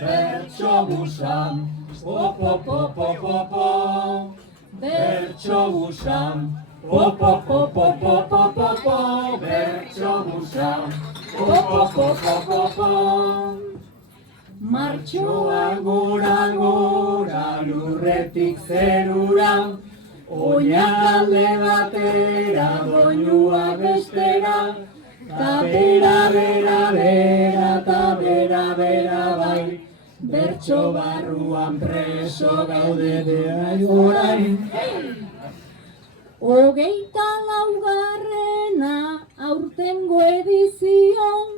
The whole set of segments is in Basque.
Bertso busan, bertso busan, bertso busan, martxoa gora gora lurretik zerura, oinak alde batera, doinua bestera, ta bera, bera, bera, ta bera, bera, bai, bertso barruan preso gaude berai orain. Hogeita laugarrena aurtengo edizion,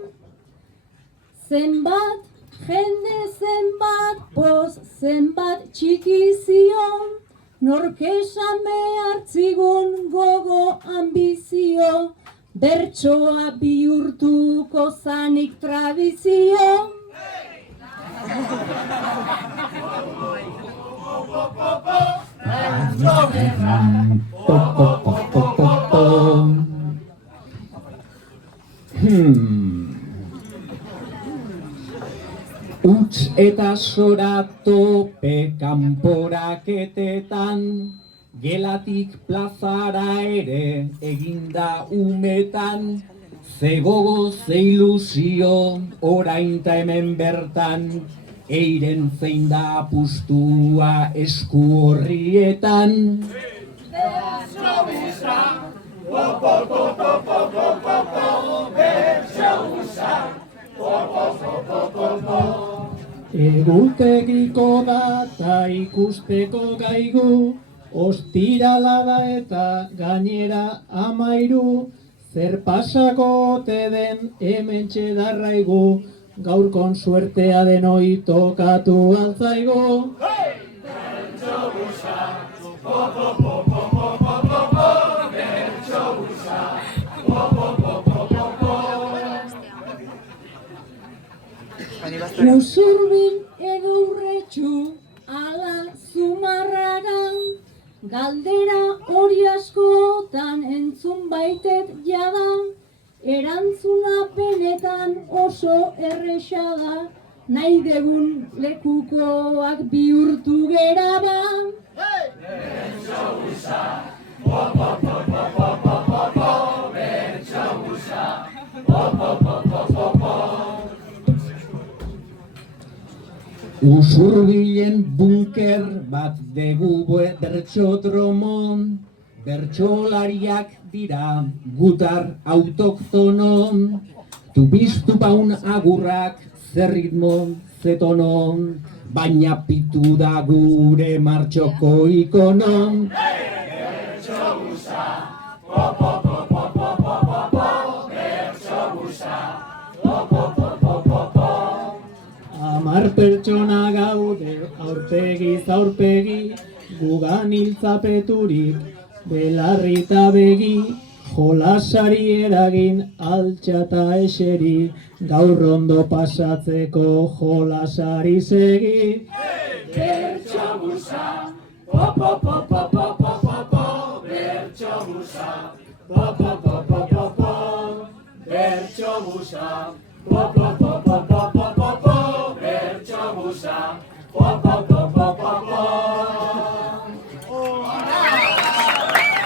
zenbat jende, zenbat poz, zenbat txikizion, nork esan behar zigun gogo ambizio, bertsoa bihurtuko zanik tradizio. Utz eta sora tope kanporaketetan, gelatik plazara ere eginda umetan, ze gogo, ze ilusio, orain ta hemen bertan, eiren zein da apustua esku horrietan. Egutegiko data ikusteko gaigu, ostirala da eta gainera 13, zer pasako ote den hementxe darraigu, gaurkon suertea denoi tokatu altzaigu. Usurbil edo urretxu ala Zumarragan, galdera hori askotan entzun baitet jada, erantzuna benetan oso erresa da, nahi degun lekukoak bihurtu gera ba. Usurbilen bunker bat degu bertxodromon, bertsolariak dira gutar autoktonon, tupiztu paun agurrak zer ritmon, ze tonon, baina pitu da gure martxoko ikonon. Hamar pertsona gaude aurpegiz aurpegi, gugan hiltzapeturik belarri ta begi, jolasari eragin altxata eseri, gaur ondo pasatzeko jolasari segi. Bertso busa, po po po po po po po po, bertso busa, po po po po po po, bertso busa, po po po.